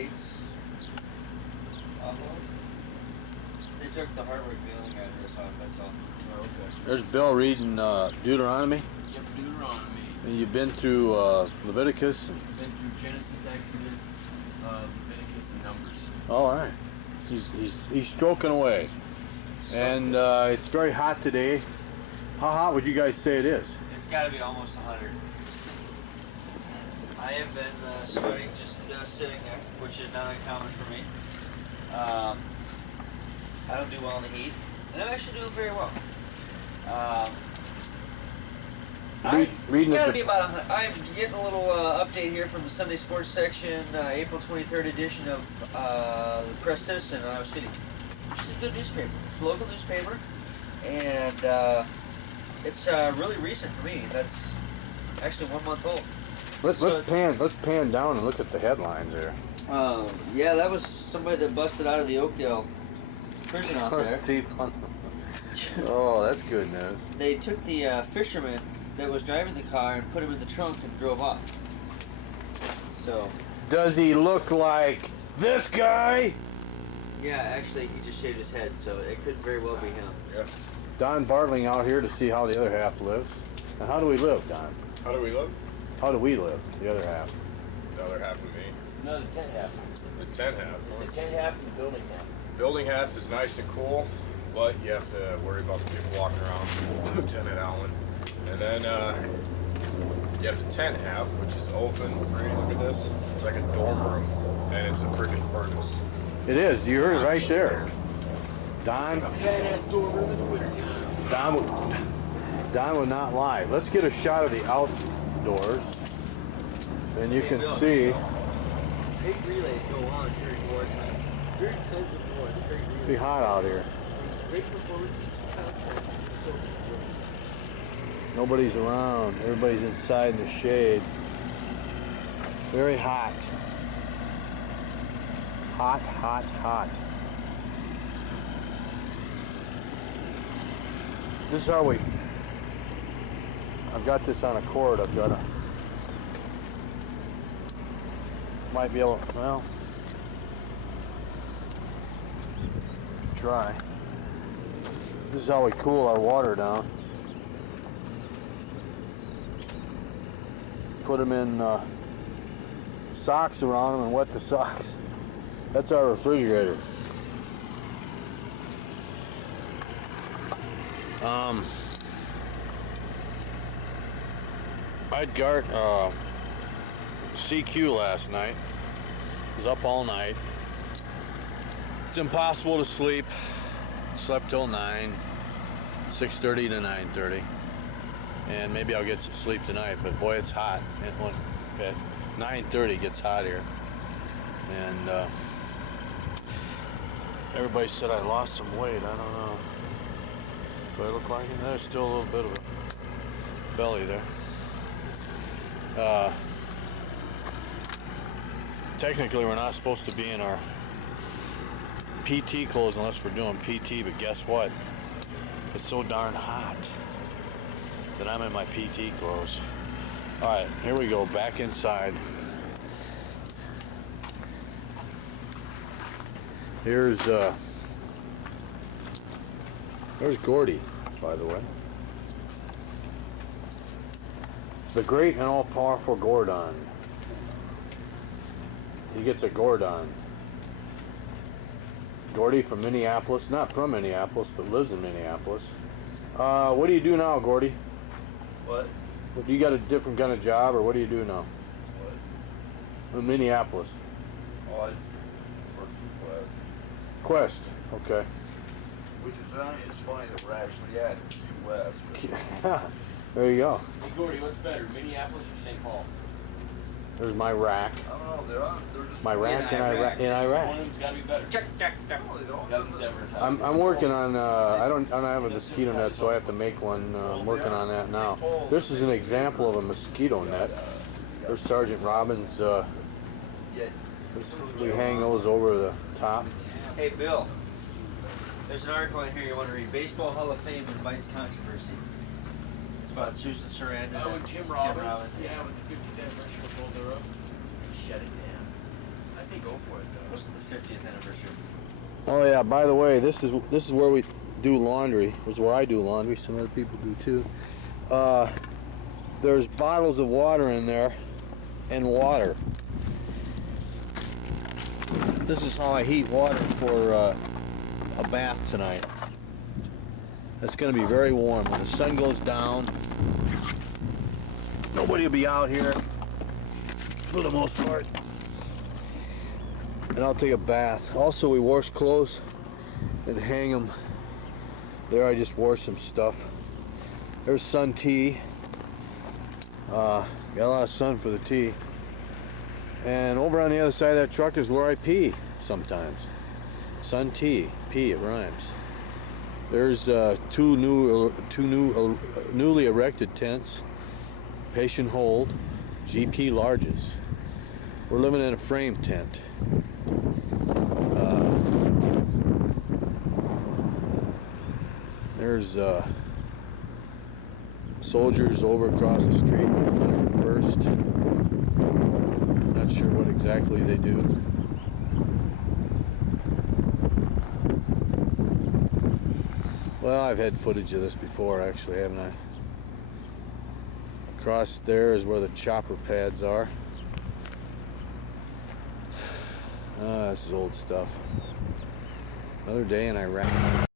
dates off of. They took the hardware mailing address off, that's all. Oh, okay. There's Bill reading Deuteronomy. Yep, Deuteronomy. And you've been through Leviticus. Been through Genesis, Exodus, Leviticus, and Numbers. All right. He's stroking away. And it's very hot today. How hot would you guys say it is? It's got to be almost 100. I have been sweating just sitting there, which is not uncommon for me. I don't do well in the heat, and I'm actually doing very well. It's got to be about 100. I'm getting a little update here from the Sunday Sports section, April 23rd edition of the Press Citizen in Iowa City, which is a good newspaper. It's a local newspaper, and it's really recent for me. That's actually 1 month old. Let's pan down and look at the headlines there. Yeah, that was somebody that busted out of the Oakdale prison out there. Oh, that's good news. They took the fisherman that was driving the car and put him in the trunk and drove off. So. Does he look like this guy? Yeah, actually, he just shaved his head, so it could very well be him. Yeah. Don Bartling out here to see how the other half lives. And how do we live, Don? How do we live? How do we live, the other half? The other half of me. No, the tent half. The tent half. It's the tent half and the building half. Building half is nice and cool, but you have to worry about the people walking around. Lieutenant Allen. And then you have the tent half, which is open, free. Look at this. It's like a dorm room, and it's a freaking furnace. It is. You heard it right there. Don. Badass dorm room in the wintertime. Don would not lie. Let's get a shot of the outdoors, and you can see. Trade relays go on during wartime. During times of war, the trade relays. Be hot out here. Great performances to contract. So good. Nobody's around. Everybody's inside in the shade. Very hot. Hot, hot, hot. This is how we. I've got this on a cord. I've got to. Might be able. Well. Try. This is how we cool our water down. Put them in socks around them and wet the socks. That's our refrigerator. I'd guard CQ last night. Was up all night. It's impossible to sleep. Slept till 9, 6:30 to 9:30. And maybe I'll get some sleep tonight, but boy, it's hot. At 9:30 it gets hot here. And everybody said I lost some weight. I don't know. Do I look like it? There's still a little bit of a belly there. Technically, we're not supposed to be in our PT clothes unless we're doing PT, but guess what? It's so darn hot that I'm in my PT clothes. Alright, here we go, back inside. There's Gordy, by the way. The great and all-powerful Gordon. He gets a Gordon. Gordy from Minneapolis, not from Minneapolis, but lives in Minneapolis. What do you do now, Gordy? What? Do you got a different kind of job, or what do you do now? What? In Minneapolis. Oh, I just work for Quest. Quest, okay. Which is it's funny that we're actually at Key West. There you go. Hey Gordy, what's better, Minneapolis or St. Paul? There's my rack. I don't know, they're just... My rack in Iraq. One of them's got to be better. Check. No, they don't. Nothing's ever enough. I'm working on, I don't have a mosquito net, so I have to make one. I'm working on that now. This is an example of a mosquito net. There's Sergeant Robbins. We hang those over the top. Hey, Bill. There's an article in here you want to read. Baseball Hall of Fame invites controversy. It's about Susan Sarandon. Oh, and Tim Robbins. Yeah, with the 50th anniversary of Bull Durham. He shut it down. say go for it It though. wasn't the 50th anniversary. Oh yeah, by the way, this is where we do laundry. This is where I do laundry. Some other people do too. There's bottles of water in there and water. This is how I heat water for a bath tonight. It's going to be very warm. When the sun goes down, nobody will be out here for the most part. And I'll take a bath. Also, we wash clothes and hang them. There I just wash some stuff. There's sun tea. Got a lot of sun for the tea. And over on the other side of that truck is where I pee sometimes. Sun tea, pee, it rhymes. There's two newly erected tents. Patient hold, GP larges. We're living in a frame tent. There's soldiers over across the street from 101st. Not sure what exactly they do. Well, I've had footage of this before, actually, haven't I? Across there is where the chopper pads are. This is old stuff. Another day in Iraq.